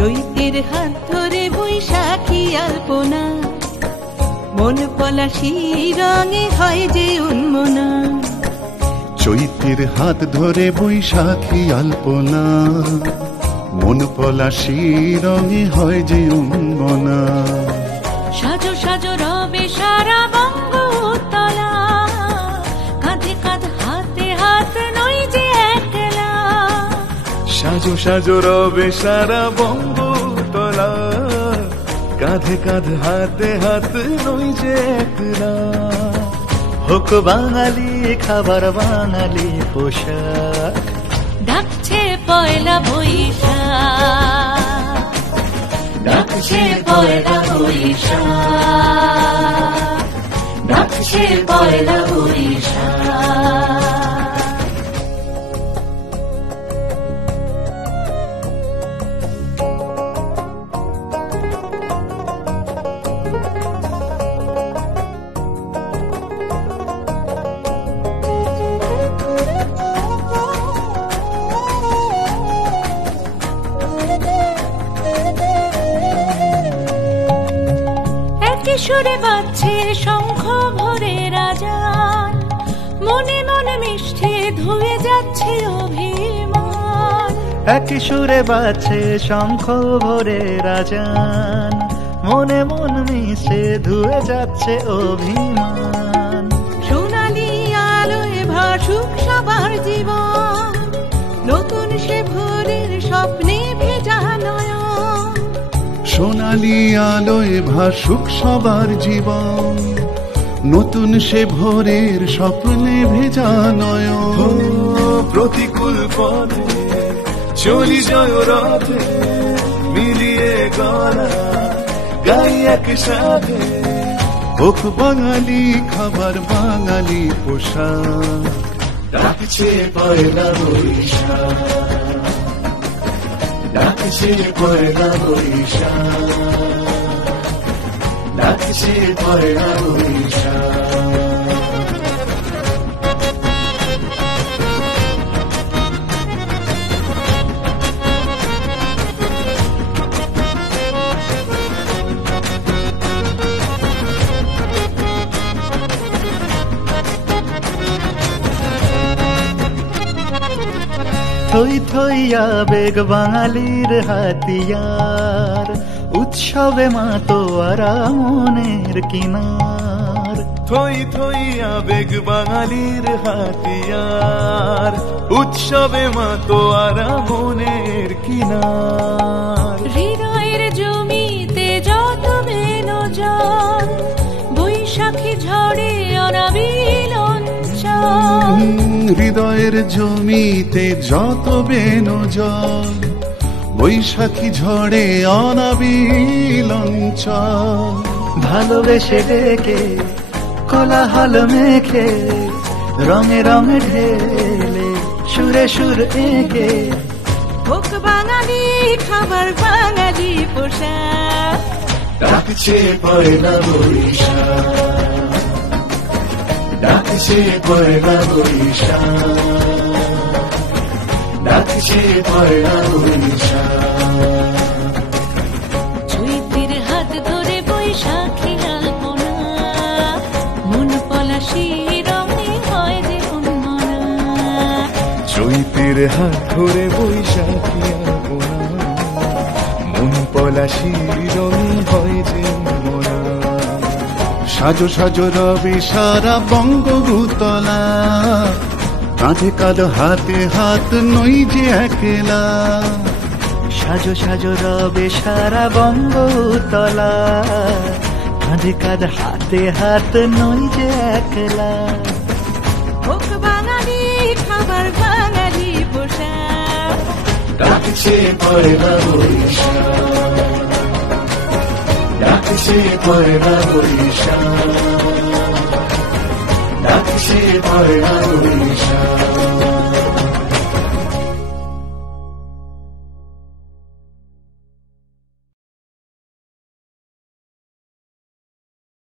চৈতের হাত ধরে বৈশাখী আলপনা, মন পলাশি রঙে হয় যে উন্মনা। চৈতের হাত ধরে বৈশাখী আলপনা, মন পলাশি রঙে হয় যে উন্মনা। সাজো সাজো রবে সারা বঙ্গতলা, কাঁধে কাঁধ হাতে হাত নই যে একলা। সাজো সাজো রবে সারা বঙ্গতলা, কাঁধে কাঁধ হাতে হাত নই যে একলা। হোক বাঙালি খাবার বাঙালি পোশাক, ডাকছে পয়লা বৈশাখ, ডাকছে পয়লা বৈশাখ, ডাকছে পয়লা বৈশাখ। সুরে বাজছে শঙ্খ ভরে রাজান, মনে মনে মিষ্টি ধুয়ে যাচ্ছে অভিমান। একই সুরে বাজছে শঙ্খ ভরে রাজান, মনে মন মিশে ধুয়ে যাচ্ছে অভিমান। সোনালি আলোয় ভাসুক সবার জীবন, নতুন সে ভোরের স্বপ্নে ভেজা নয়ন। সোনালি আলোয় ভাসুক সবার জীবন, নতুন সে ভোরের স্বপ্নে ভেজা নয়ন। প্রতিকূল পথে চলি জয় রথে, মিলিয়ে গলা গাই একসাথে। হোক বাঙালি খাবার বাঙালি পোশাক, ডাকছে পয়লা বৈশাখ, ডাকছে পয়লা বৈশাখ, ডাকছে পয়লা বৈশাখ। থই থই আবেগ বাঙালির হাতিয়ার, উৎসবে মাতোয়ারা মনের কিনার। থই থই আবেগ বাঙালির হাতিয়ার, উৎসবে মাতোয়ারা মনের কিনার। হৃদয়ের জমিতে যত বেনজন, বৈশাখী ঝড়ে অনাবিল অঞ্চল। হৃদয়ের জমিতে যত বেনজন, বৈশাখী ঝড়ে অনাবিল অঞ্চল। ভালোবেসে ডেকে কোলাহল মেখে, রঙে রঙে ঢেলে সুরে সুর এঁকে। হোক বাঙালি খাবার বাঙালি পোশাক, ডাকছে পয়লা বৈশাখ, ডাকছে পয়লা বৈশাখ, ডাকছে পয়লা বৈশাখ। চৈতের হাত ধরে বৈশাখী আলপনা, মন পলাশি রঙে হয় যে উন্মনা। চৈতের হাত ধরে বৈশাখী আলপনা, মন পলাশি রঙে হয় যে উন্মনা। সাজো সাজো রবে সারা বঙ্গভূতলা, কাঁধে কাঁধ হাতে হাত নই যে একলা। সাজো সাজো রবে সারা বঙ্গতলা, কাঁধে কাঁধ হাতে হাত নই যে একলা। হোক বাঙালি খাবার বাঙালি পোশাক, ডাকছে পয়লা বৈশাখ, ডাকছে পয়লা বৈশাখ, ডাকছে পয়লা বৈশাখ।